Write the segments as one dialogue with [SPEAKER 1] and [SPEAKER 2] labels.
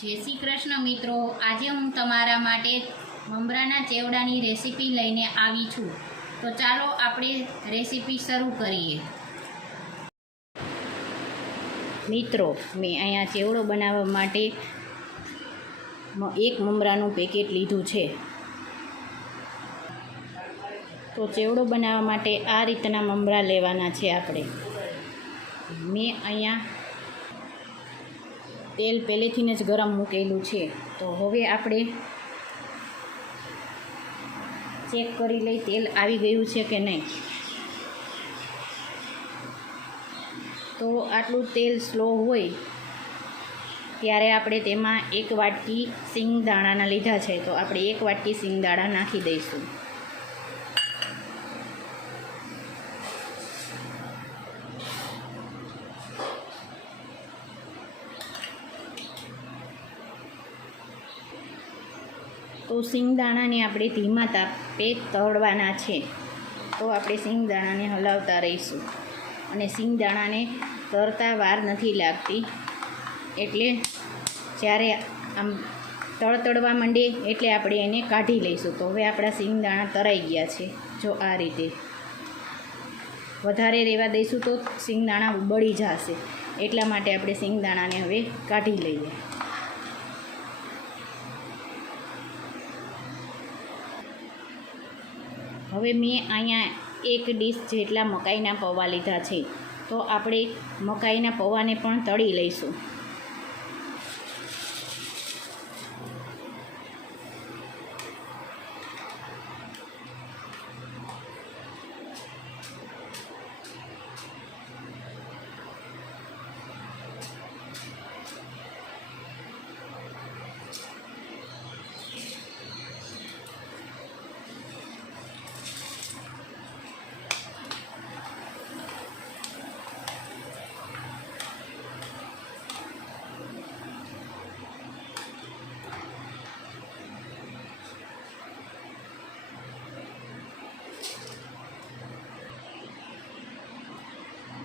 [SPEAKER 1] જય શ્રી કૃષ્ણ મિત્રો. આજે હું તમારા માટે મમરાના ચેવડાની રેસીપી લઈને આવી છું. તો ચાલો આપણે રેસીપી શરૂ કરીએ. મિત્રો, મેં અહીંયા ચેવડો બનાવવા માટે એક મમરાનું પેકેટ લીધું છે. તો ચેવડો બનાવવા માટે આ રીતના મમરા લેવાના છે આપણે. મેં અહીંયા તેલ પહેલેથી જ ગરમ મૂકેલું છે. તો હવે આપણે ચેક કરી લઈ તેલ આવી ગયું છે કે નહીં. તો આટલું તેલ સ્લો હોય ત્યારે આપણે તેમાં એક વાટકી સિંગદાણાના લીધા છે. તો આપણે એક વાટકી સિંગદાણા નાખી દઈશું. તો સિંગદાણાને આપણે ધીમા તાપે તળવાના છે. તો આપણે સિંગદાણાને હલાવતા રહીશું. અને સિંગદાણાને તરતા વાર નથી લાગતી. એટલે જ્યારે આમ તળતળવા માંડે એટલે આપણે એને કાઢી લઈશું. તો હવે આપણા સિંગદાણા તરાઈ ગયા છે. જો આ રીતે વધારે રહેવા દઈશું તો સિંગદાણા બળી જશે. એટલા માટે આપણે સિંગદાણાને હવે કાઢી લઈએ. હવે મેં અહીંયા એક ડીશ જેટલા મકાઈના પૌવા લીધા છે. તો આપણે મકાઈના પૌવાને પણ તળી લઈશું.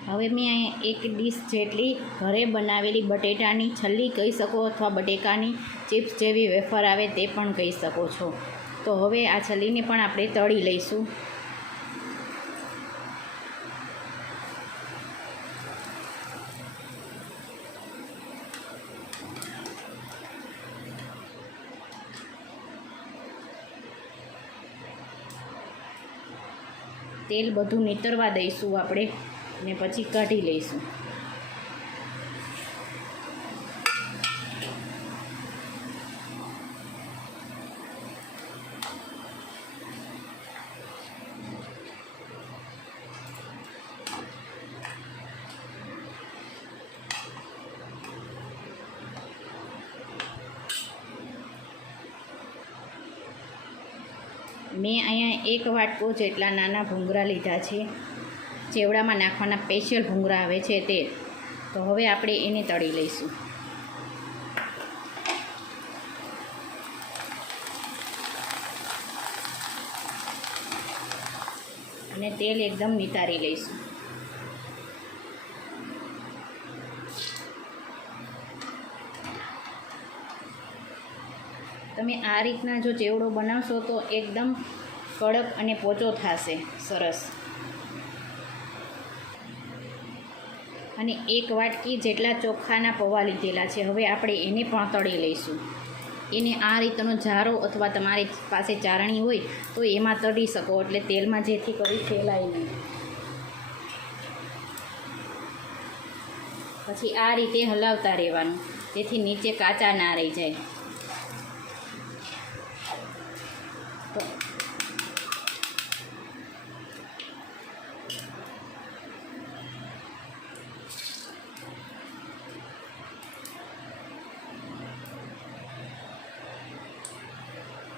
[SPEAKER 1] હવે મેં એક ડીશ જેટલી ઘરે બનાવેલી બટેટાની છલ્લી કહી શકો અથવા બટેકાની ચિપ્સ જેવી વેફર આવે તે પણ કહી શકો છો. તો હવે આ છલ્લીને પણ આપણે તળી લઈશું. તેલ બધું નીતરવા દઈશું આપણે. ને પછી કાઢી લઈશું. મેં અહીંયા એક વાટકો જેટલા નાના ભૂંગરા લીધા છે. ચેવડામાં નાખવાના સ્પેશિયલ ભૂંગરા આવે છે તે. તો હવે આપણે એને તળી લઈશું. અને તેલ એકદમ નિતારી લઈશું. તમે આ રીતના જો ચેવડો બનાવશો તો એકદમ કડક અને પોચો થશે. સરસ. અને એક વાટકી જેટલા ચોખાના પૌવા લીધેલા છે. હવે આપણે એને પણ તળી લઈશું. એને આ રીતનો ઝારો અથવા તમારી પાસે ચારણી હોય તો એમાં તળી શકો, એટલે તેલમાં જેથી કરી ફેલાય નહીં. પછી આ રીતે હલાવતા રહેવાનું. તેથી નીચે કાચા ના રહી જાય.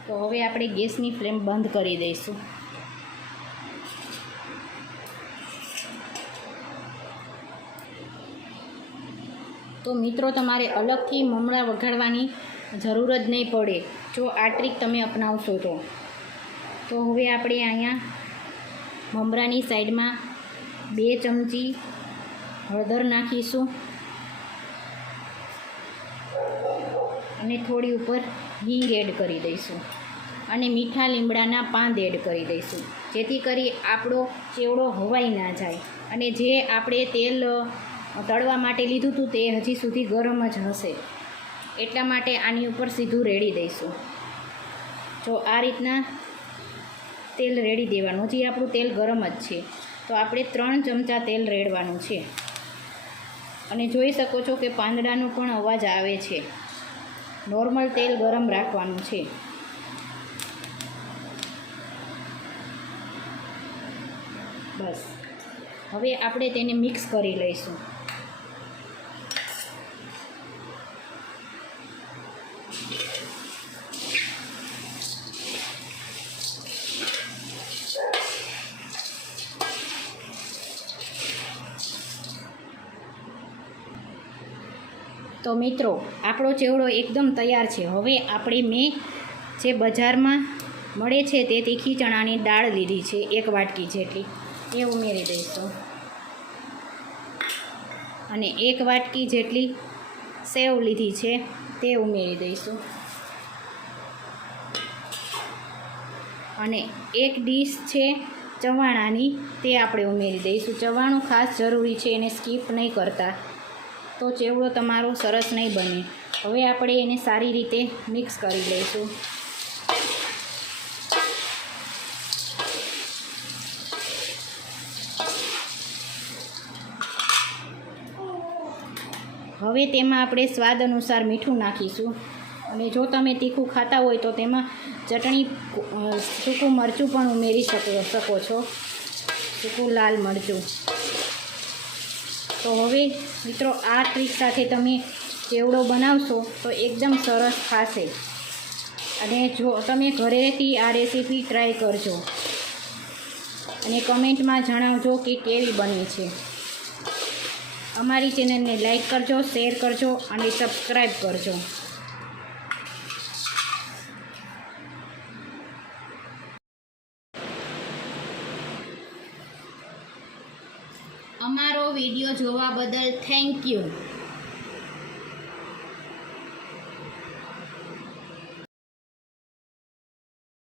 [SPEAKER 1] તો હવે આપણે ગેસની ફ્લેમ બંધ કરી દઈશું. તો મિત્રો, તમારે અલગથી મમરા વઘાડવાની જરૂર જ નહીં પડે. જો આ ટ્રીક તમે અપનાવશો તો. તો હવે આપણે અહીંયા મમરાની સાઈડમાં બે ચમચી હળદર નાખીશું. અને થોડી ઉપર હિંગ એડ કરી દઈશું. અને મીઠા લીમડાના પાન એડ કરી દઈશું. જેથી કરી આપણો ચેવડો હવાઈ ના જાય. અને જે આપણે તેલ તળવા માટે લીધું હતું તે હજી સુધી ગરમ જ હશે. એટલા માટે આની ઉપર સીધું રેડી દઈશું. જો આ રીતના તેલ રેડી દેવાનું. હજી આપણું તેલ ગરમ જ છે. તો આપણે ત્રણ ચમચા તેલ રેડવાનું છે. અને જોઈ શકો છો કે પાંદડાનો પણ અવાજ આવે છે. નોર્મલ તેલ ગરમ રાખવાનું છે. બસ હવે આપણે તેને મિક્સ કરી લઈશું. તો મિત્રો, આપણો ચેવડો એકદમ તૈયાર છે. હવે આપણે મેં જે બજારમાં મળે છે, તે તીખી ચણાની દાળ લીધી છે, એક વાટકી જેટલી. એ ઉમેરી દઈશું. અને એક વાટકી જેટલી સેવ લીધી છે, તે ઉમેરી દઈશું. અને એક ડીશ છે ચવાણાની, તે આપણે ઉમેરી દઈશું. ચવાણું ખાસ જરૂરી છે, એને સ્કીપ નહીં કરતા. તો ચેવડો તમારો સરસ નહીં બને. હવે આપણે એને સારી રીતે મિક્સ કરી લઈશું. હવે તેમાં આપણે સ્વાદ અનુસાર મીઠું નાખીશું. અને જો તમે તીખું ખાતા હોય તો તેમાં ચટણી સૂકું મરચું પણ ઉમેરી શકો શકો છો. સૂકું લાલ મરચું. તો હવે મિત્રો આ ટ્રીક સાથે તમે ચેવડો બનાવશો તો એકદમ સરસ થશે. અને જો તમે ઘરેથી આ રેસીપી ટ્રાય કરજો. અને કમેન્ટમાં જણાવજો કે કેવી બને છે. અમારી ચેનલને લાઇક કરજો, શેર કરજો અને સબસ્ક્રાઈબ કરજો. અમારો વીડિયો જોવા બદલ થેન્ક યુ